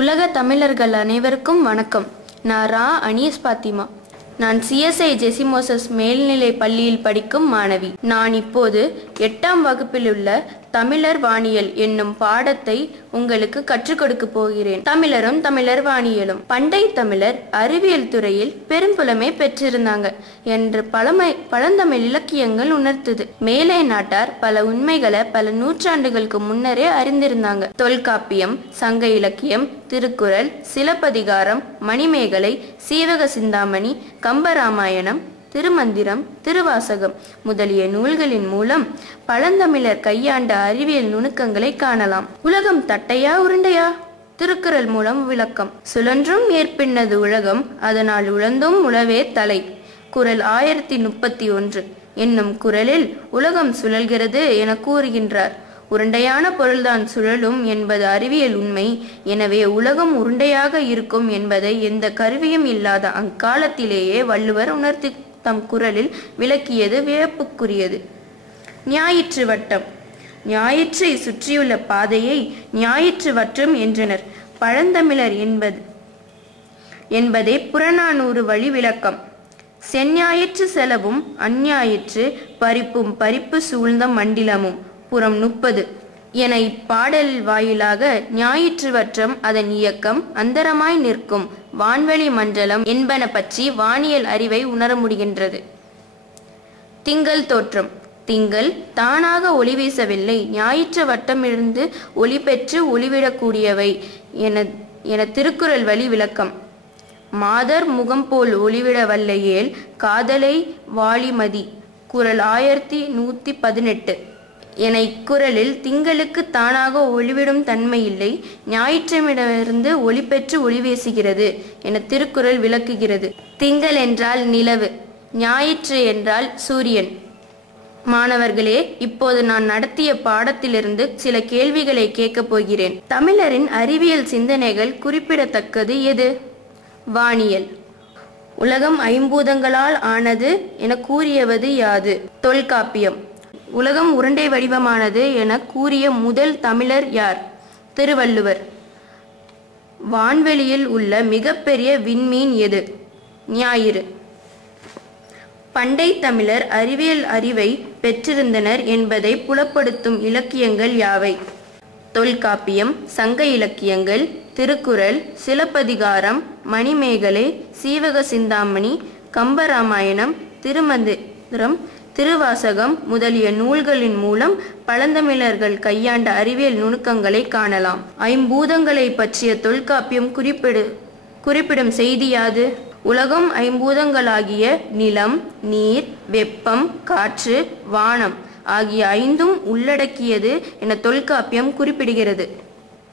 உலக தமிழர்கள் அனைவருக்கும் வணக்கம். நான் ரா அனீஸ் பாத்திமா. நான் CSI ஜெசிமோசஸ் மேல்நிலை பள்ளியில் படிக்கும் மாணவி. நான் இப்போது 8ஆம் வகுப்பில் உள்ள தமிழர் வானியல் என்னும் பாடத்தை உங்களுக்கு கற்றுக் கொடுக்க போகிறேன். தமிழரும் தமிழர் வானியலும். பண்டை தமிழர் அறிவியல் துறையில் பெரும்புலமை பெற்றிருந்தாங்க என்று பழந்தமிழ் இலக்கியங்கள் உணர்த்துது. மேலை நாட்டார் பல உண்மைகளை பல நூற்றாண்டுகளுக்கு முன்னரே அறிந்திருந்தாங்க. தொல்காப்பியம், சங்க இலக்கியம், திருக்குறள், சிலப்பதிகாரம், மணிமேகலை, சீவக சிந்தாமணி, கம்பராமாயணம், திருமந்திரம், திருவாசகம் முதலிய நூல்களின் மூலம் பழந்தமிழர் கையாண்ட அறிவியல் நுணுக்கங்களை காணலாம். உலகம் தட்டையா உருண்டையா? திருக்குறள் மூலம் விளக்கம். சுழன்றும் ஏற்பின்னது உலகம், அதனால் உழந்தும் உழவே தலை. குறள் 1031 என்னும் குறளில் உலகம் சுழல்கிறது என கூறுகின்றார். உருண்டையான பொருள்தான் சுழலும் என்பது அறிவியல் உண்மை. எனவே உலகம் உருண்டையாக இருக்கும் என்பதை எந்த கருவியும் இல்லாத அக்காலத்திலேயே வள்ளுவர் உணர்த்தி தம் குறளில் விளக்கியது வியப்புக்குரியது. ஞாயிற்று வட்டம். ஞாயிற்றை சுற்றியுள்ள பாதையை ஞாயிற்று வட்டம் என்றனர் பழந்தமிழர் என்பதே புறநானூறு வழி விளக்கம். செஞ்ஞாயிற்று செலவும் அஞ்ஞாயிற்று பறிப்பும் பறிப்பு சூழ்ந்த மண்டிலமும் புறம் 30 என இப்பாடல் வாயிலாக ஞாயிற்று வட்டம், அதன் இயக்கம், அந்தரமாய் நிற்கும் வான்வெளி மண்டலம் என்பன பற்றி வானியல் அறிவை உணர முடிகின்றது. திங்கள் தோற்றம். திங்கள் தானாக ஒளி வீசவில்லை, ஞாயிற்று வட்டமிருந்து ஒளி பெற்று ஒளிவிடக்கூடியவை என திருக்குறள் வழி விளக்கம். மாதர் முகம் போல் ஒளிவிட வல்லையேல் காதலை வாலிமதி. குறள் 1118 என இக்குறளில் திங்களுக்கு தானாக ஒளிவிடும் தன்மை இல்லை, ஞாயிற்றுமிடமிருந்து ஒளி பெற்று ஒளி வீசுகிறது என திருக்குறள் விளக்குகிறது. திங்கள் என்றால் நிலவு, ஞாயிற்று என்றால் சூரியன். மாணவர்களே, இப்போது நான் நடத்திய பாடத்திலிருந்து சில கேள்விகளை கேட்கப் போகிறேன். தமிழரின் அறிவியல் சிந்தனைகள் குறிப்பிடத்தக்கது எது? வானியல். உலகம் ஐம்பூதங்களால் ஆனது என கூறியவது யாது? தொல்காப்பியம். உலகம் உருண்டை வடிவமானது என கூறிய முதல் தமிழர் யார்? திருவள்ளுவர். வான்வெளியில் உள்ள மிகப்பெரிய விண்மீன் எது? ஞாயிறு. பண்டை தமிழர் அறிவியல் அறிவை பெற்றிருந்தனர் என்பதை புலப்படுத்தும் இலக்கியங்கள் யாவை? தொல்காப்பியம், சங்க இலக்கியங்கள், திருக்குறள், சிலப்பதிகாரம், மணிமேகலை, சீவக சிந்தாமணி, கம்பராமாயணம், திருமந்திரம், திருவாசகம் முதலிய நூல்களின் மூலம் பழந்தமிழர்கள் கையாண்ட அறிவியல் நுணுக்கங்களை காணலாம். ஐம்பூதங்களை பற்றிய தொல்காப்பியம் குறிப்பிடும் செய்தி யாது? உலகம் ஐம்பூதங்களாகிய நிலம், நீர், வெப்பம், காற்று, வானம் ஆகிய ஐந்தும் உள்ளடக்கியது என தொல்காப்பியம் குறிப்பிடுகிறது.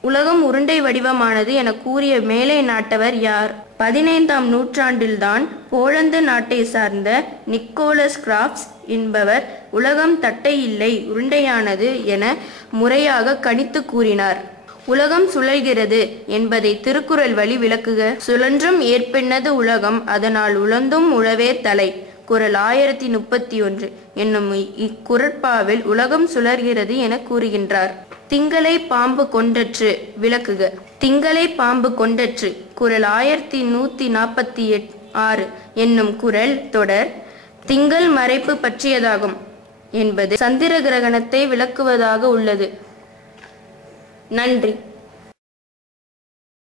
உலகம் உருண்டை வடிவமானது என கூறிய மேலை நாட்டவர் யார்? 15ஆம் நூற்றாண்டில்தான் போலந்து நாட்டை சார்ந்த நிக்கோலஸ் கிராப்ஸ் என்பவர் உலகம் தட்டை இல்லை, உருண்டையானது என முறையாக கணித்து கூறினார். உலகம் சுழல்கிறது என்பதை திருக்குறள் வழி விளக்குக. சுழன்றும் ஏற்பின்னது உலகம், அதனால் உழந்தும் உழவே தலை. குறள் 1031 என்னும் இக்குறட்பாவில் உலகம் சுழல்கிறது என கூறுகின்றார். திங்களை பாம்பு கொண்டற்று விளக்குக. திங்களை பாம்பு கொண்டற்று குறள் 1146 என்னும் குறள் தொடர் திங்கள் மறைப்பு பற்றியதாகும் என்பது சந்திர கிரகணத்தை விளக்குவதாக உள்ளது. நன்றி.